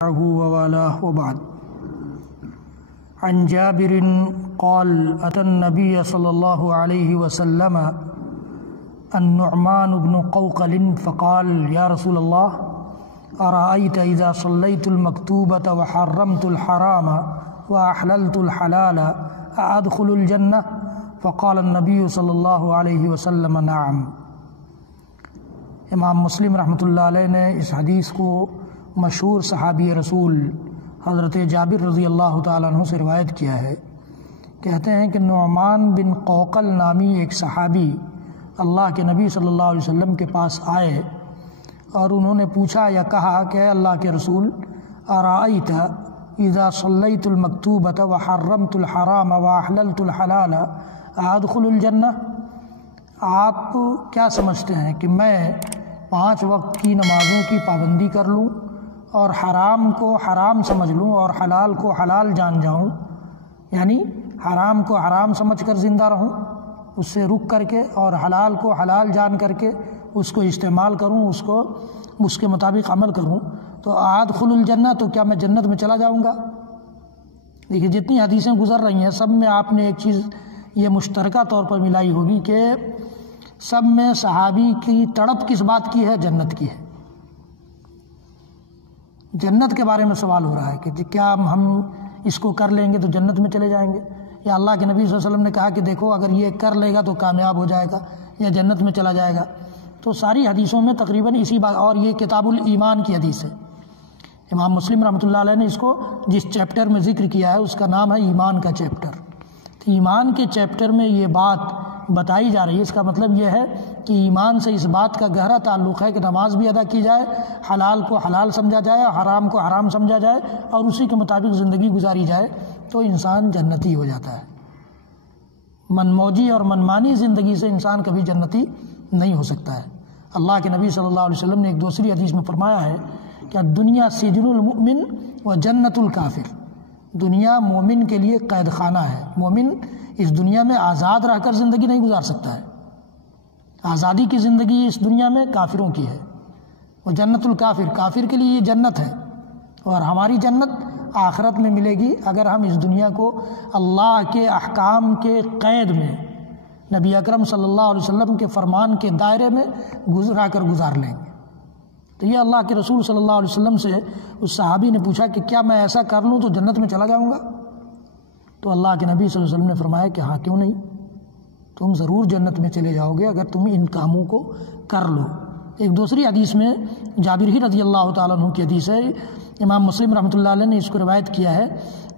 ووالاه وبعد. عن جابر قال أتى النبي صلى الله عليه وسلم النعمان بن قوقل فقال يا رسول الله أرأيت إذا صليت المكتوبة وحرمت الحرام وأحللت الحلال أأدخل الجنة؟ فقال النبي صلی اللہ علیہ وسلم نعم. امام مسلم رحمۃ اللہ علیہ نے اس حدیث کو مشہور صحابی رسول حضرت جابر رضی اللہ تعالیٰ عنہ سے روایت کیا ہے. کہتے ہیں کہ نعمان بن قوقل نامی ایک صحابی اللہ کے نبی صلی اللہ علیہ وسلم کے پاس آئے اور انہوں نے پوچھا یا کہا کہ اللہ کے رسول ارأیت اذا صلیت المکتوبۃ وحرمت الحرام واحللت الحلال ادخل الجنہ؟ آپ کیا سمجھتے ہیں کہ میں 5 وقت کی نمازوں کی پابندی کر لوں اور حرام کو حرام سمجھ لوں اور حلال کو حلال جان جاؤں، یعنی حرام کو حرام سمجھ کر زندہ رہوں اس سے رک کر کے، اور حلال کو حلال جان کر کے اس کو استعمال کروں، اس کے مطابق عمل کروں، تو ادخل الجنہ، تو کیا میں جنت میں چلا جاؤں گا؟ دیکھیے جتنی حدیثیں گزر رہی ہیں سب میں آپ نے ایک چیز یہ مشترکہ طور پر ملائی ہوگی کہ سب میں صحابی کی تڑپ کس بات کی ہے؟ جنت کی ہے. جنت کے بارے میں سوال ہو رہا ہے کہ کیا ہم اس کو کر لیں گے تو جنت میں چلے جائیں گے، یا اللہ کے نبی صلی اللہ علیہ وسلم نے کہا کہ دیکھو اگر یہ کر لے گا تو کامیاب ہو جائے گا یا جنت میں چلا جائے گا. تو ساری حدیثوں میں تقریباً اسی بات، اور یہ کتاب الایمان کی حدیث ہے. امام مسلم رحمۃ اللہ علیہ نے اس کو جس چیپٹر میں ذکر کیا ہے اس کا نام ہے ایمان کا چیپٹر. تو ایمان کے چیپٹر میں یہ بات بتائی جا رہی ہے. اس کا مطلب یہ ہے کہ ایمان سے اس بات کا گہرا تعلق ہے کہ نماز بھی ادا کی جائے، حلال کو حلال سمجھا جائے، حرام کو حرام سمجھا جائے اور اسی کے مطابق زندگی گزاری جائے تو انسان جنتی ہو جاتا ہے. منموجی اور منمانی زندگی سے انسان کبھی جنتی نہیں ہو سکتا ہے. اللہ کے نبی صلی اللہ علیہ وسلم نے ایک دوسری حدیث میں فرمایا ہے کہ دنیا سجن المؤمن و جنت الکافر. دنیا مومن کے لیے قید خانہ ہے. مومن اس دنیا میں آزاد رہ کر زندگی نہیں گزار سکتا ہے. آزادی کی زندگی اس دنیا میں کافروں کی ہے. وہ جنت الکافر، کافر کے لیے یہ جنت ہے، اور ہماری جنت آخرت میں ملے گی اگر ہم اس دنیا کو اللہ کے احکام کے قید میں، نبی اکرم صلی اللہ علیہ وسلم کے فرمان کے دائرے میں گزار لیں گے. تو یہ اللہ کے رسول صلی اللہ علیہ وسلم سے اس صحابی نے پوچھا کہ کیا میں ایسا کر لوں تو جنت میں چلا جاؤں گا؟ تو اللہ کے نبی صلی اللہ علیہ وسلم نے فرمایا کہ ہاں کیوں نہیں، تم ضرور جنت میں چلے جاؤ گے اگر تم ان کاموں کو کر لو. ایک دوسری حدیث میں جابر ہی رضی اللہ تعالیٰ عنہ کی حدیث ہے. امام مسلم رحمۃ اللہ علیہ نے اس کو روایت کیا ہے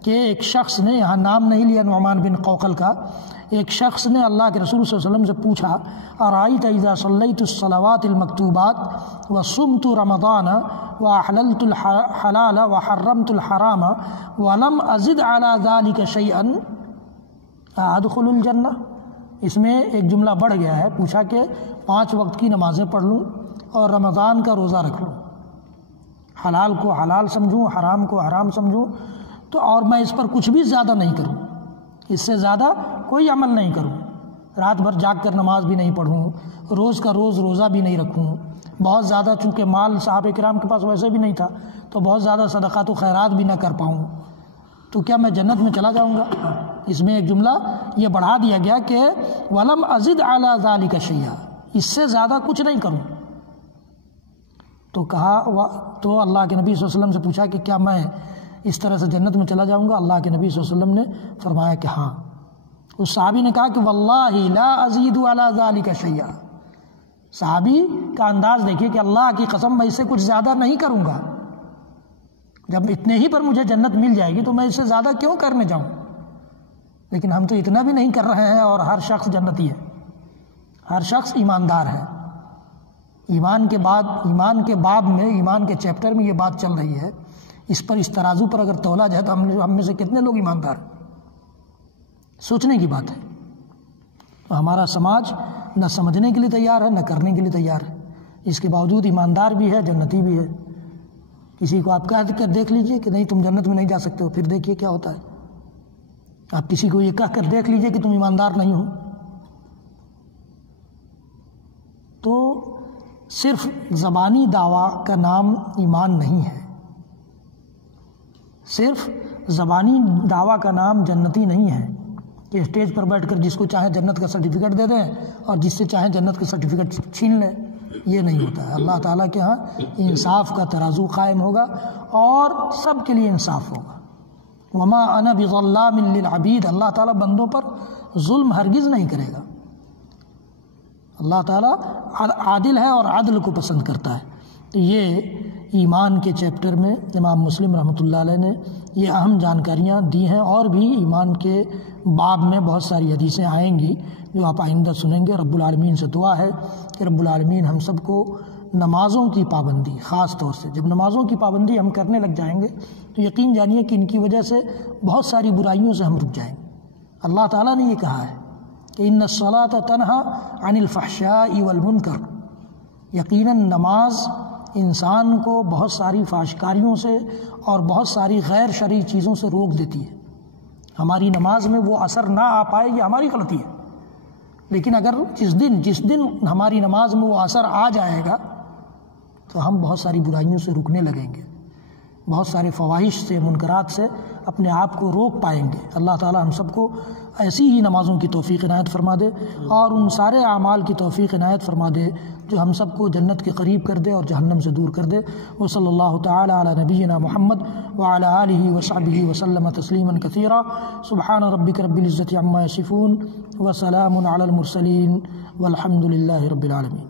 کہ ایک شخص نے، یہاں نام نہیں لیا نعمان بن قوقل کا، ایک شخص نے اللہ کے رسول صلی اللہ علیہ وسلم سے پوچھا ارأیت اذا صلیت الصلوات المکتوبات وصمت رمضان واحللت الحلال وحرمت الحرام ولم ازد على ذلك شیئا ادخل الجنہ؟ اس میں ایک جملہ بڑھ گیا ہے. پوچھا کہ 5 وقت کی نمازیں پڑھ لوں اور رمضان کا روزہ رکھ لوں، حلال کو حلال سمجھوں، حرام کو حرام سمجھوں، تو اور میں اس پر کچھ بھی زیادہ نہیں کروں، اس سے زیادہ کوئی عمل نہیں کروں، رات بھر جاگ کر نماز بھی نہیں پڑھوں، روز کا روز روزہ بھی نہیں رکھوں، بہت زیادہ چونکہ مال صحابہ کرام کے پاس ویسے بھی نہیں تھا تو بہت زیادہ صدقات و خیرات بھی نہ کر پاؤں، تو کیا میں جنت میں چلا جاؤں گا؟ اس میں ایک جملہ یہ بڑھا دیا گیا کہ وَلَمْ أَزِدْ عَلَى ذَلِكَ شَيْئًا، اس سے زیادہ کچھ نہیں کروں. تو کہا تو اللہ کے نبی صلی اللہ علیہ وسلم سے پوچھا کہ کیا میں اس طرح سے جنت میں چلا جاؤں گا؟ اللہ کے نبی صلی اللہ علیہ وسلم نے فرمایا کہ ہاں. اس صحابی نے کہا کہ واللہ لا ازید علی ذلک شیئا. صحابی کا انداز دیکھیے کہ اللہ کی قسم میں اس سے کچھ زیادہ نہیں کروں گا، جب اتنے ہی پر مجھے جنت مل جائے گی تو میں اس سے زیادہ کیوں کرنے جاؤں. لیکن ہم تو اتنا بھی نہیں کر رہے ہیں اور ہر شخص جنتی ہے، ہر شخص ایماندار ہے. ایمان کے باب میں، ایمان کے چیپٹر میں یہ بات چل رہی ہے. اس پر، اس ترازو پر اگر تولا جائے تو ہم میں سے کتنے لوگ ایماندار ہیں؟ سوچنے کی بات ہے. تو ہمارا سماج نہ سمجھنے کے لیے تیار ہے نہ کرنے کے لیے تیار ہے. اس کے باوجود ایماندار بھی ہے، جنتی بھی ہے. کسی کو آپ کہہ کر دیکھ لیجئے کہ نہیں تم جنت میں نہیں جا سکتے ہو، پھر دیکھیے کیا ہوتا ہے. آپ کسی کو یہ کہہ کر دیکھ لیجئے کہ تم ایماندار نہیں ہو. تو صرف زبانی دعویٰ کا نام ایمان نہیں ہے. صرف زبانی دعویٰ کا نام جنتی نہیں ہے کہ اسٹیج پر بیٹھ کر جس کو چاہیں جنت کا سرٹیفکیٹ دے دیں اور جس سے چاہیں جنت کا سرٹیفکیٹ چھین لیں. یہ نہیں ہوتا ہے. اللہ تعالیٰ کے ہاں انصاف کا ترازو قائم ہوگا اور سب کے لیے انصاف ہوگا. وما انا بظلام للعبید، اللہ تعالیٰ بندوں پر ظلم ہرگز نہیں کرے گا. اللہ تعالیٰ عادل ہے اور عدل کو پسند کرتا ہے. تو یہ ایمان کے چیپٹر میں امام مسلم رحمۃ اللہ علیہ نے یہ اہم جانکاریاں دی ہیں، اور بھی ایمان کے باب میں بہت ساری حدیثیں آئیں گی جو آپ آئندہ سنیں گے. رب العالمین سے دعا ہے کہ رب العالمین ہم سب کو نمازوں کی پابندی، خاص طور سے جب نمازوں کی پابندی ہم کرنے لگ جائیں گے تو یقین جانیے کہ ان کی وجہ سے بہت ساری برائیوں سے ہم رک جائیں گے. اللہ تعالیٰ نے یہ کہا ہے کہ ان الصلاۃ تنہا عن الفحشاء والمنکر، یقیناً نماز انسان کو بہت ساری فحشکاریوں سے اور بہت ساری غیر شرعی چیزوں سے روک دیتی ہے. ہماری نماز میں وہ اثر نہ آ پائے یہ ہماری غلطی ہے، لیکن اگر جس دن ہماری نماز میں وہ اثر آ جائے گا تو ہم بہت ساری برائیوں سے رکنے لگیں گے، بہت سارے فواحش سے، منکرات سے اپنے آپ کو روک پائیں گے. اللہ تعالی ہم سب کو ایسی ہی نمازوں کی توفیق عنایت فرما دے اور ان سارے اعمال کی توفیق عنایت فرما دے جو ہم سب کو جنت کے قریب کر دے اور جہنم سے دور کر دے. وصلی اللہ تعالی علی نبینا محمد وعلی آلہ وصحبہ وسلم تسلیما کثیرا. سبحان ربک رب العزۃ عما یصفون وسلام علی المرسلین والحمد للہ رب العالمین.